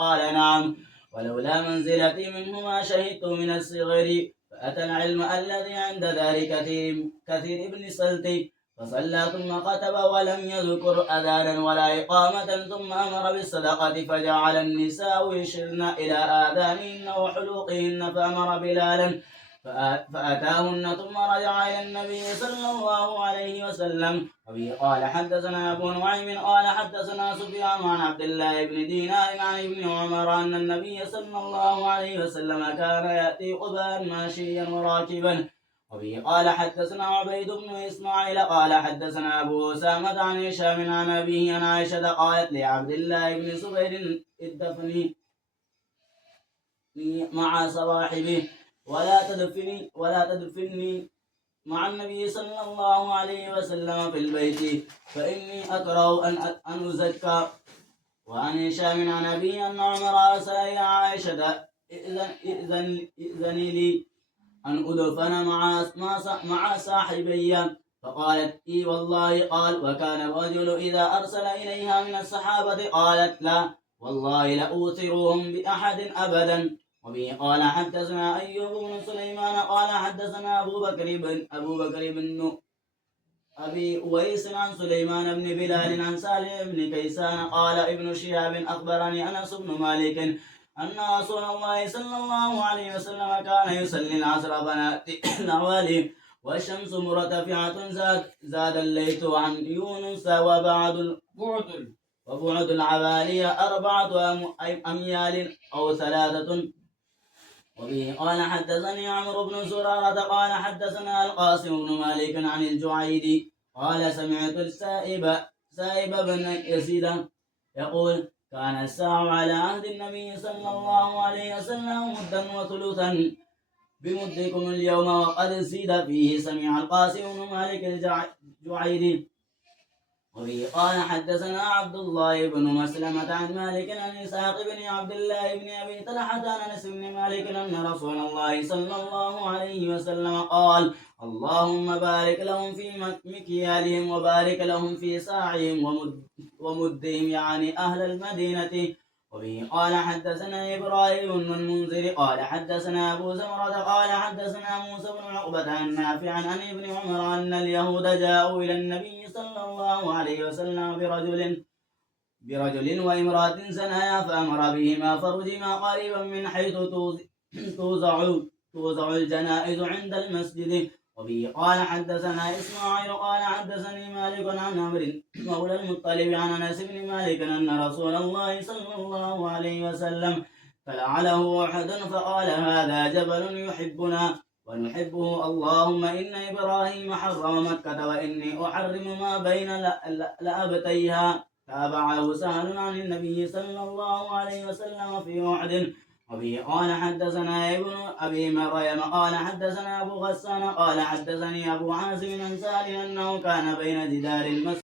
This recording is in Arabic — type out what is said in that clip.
قال نعم، ولولا منزلتي منه ما شهدت من الصغر. فأتى العلم الذي عند ذلك كثير ابن سلتي فصلى ثم كتب ولم يذكر أذانا ولا إقامة، ثم أمر بالصدقة فجعل النساء يشرن إلى آذانهن وحلوقهن، فأمر بلالا فأتاهن ثم رجع إلى النبي صلى الله عليه وسلم. وبه قال حدثنا أبو نعيم قال حدثنا سفيان عن عبد الله بن دينار عن ابن عمر أن النبي صلى الله عليه وسلم كان يأتي قباء ماشيا وراكبا. وبه قال حدثنا عبيد بن إسماعيل قال حدثنا أبو أسامة عن هشام عن أبيه عن عائشة قالت لعبد الله بن زبير ادفني مع صواحبه ولا تدفني مع النبي صلى الله عليه وسلم في البيت فإني أكره أن أزكى. وعن هشام عن أبي أن عمر أرسل إلى عائشة إذن لي أن أدفن مع صاحبي، فقالت إي والله. قال وكان الرجل إذا أرسل إليها من الصحابة قالت لا والله لأوثرهم بأحد أبدا. وبه قال حدثنا أيوب بن سليمان قال حدثنا أبو بكر بن أبي أويس عن سليمان بن بلال عن سالم بن كيسان قال ابن شهاب أخبرني أنس بن مالك أن رسول الله صلى الله عليه وسلم كان يصلي العصر فنأتي العوالي والشمس مرتفعة زاد الليث عن يونس وبعد العوالي 4 أميال أو 3. وبه قال حدثني عمرو بن زرارة قال حدثنا القاسم بن مالك عن الجعيدي قال سمعت سائب بن يزيد يقول كان الساعة على عهد النبي صلى الله عليه وسلم مدا وثلثا بمدكم اليوم وقد زيد فيه. سمع القاسم بن مالك الجعيدي. وبه قال حدثنا عبد الله بن مسلمة عن مالك عن إسحاق بن عبد الله بن أبي طلحة عن أنس بن مالك أن رسول الله صلى الله عليه وسلم قال اللهم بارك لهم في مكيالهم وبارك لهم في ساعهم ومدهم يعني أهل المدينة. وبه قال حدثنا إبراهيم بن المنذر قال حدثنا أبو زمرة قال حدثنا موسى بن عقبة عن نافع عن ابن عمر أن اليهود جاءوا إلى النبي صلى الله عليه وسلم برجل وامرأة زنايا فأمر بهما فرجما قريبا من حيث توزع الجنائز عند المسجد. وبه قال حدثنا إسماعيل قال حدثني مالك عن عمرو مولى المطلب عن أنس بن مالك أن رسول الله صلى الله عليه وسلم فلعله أحد فقال هذا جبل يحبنا ونحبه اللهم إن إبراهيم حرم مكة وإني أحرم ما بين لأبتيها. تابعه سهل عن النبي صلى الله عليه وسلم في أحد. وبه قال حدثنا ابن أبي مريم قال حدثنا أبو غسان قال حدثني أبو عازم عن سهل أنه كان بين جدار المسجد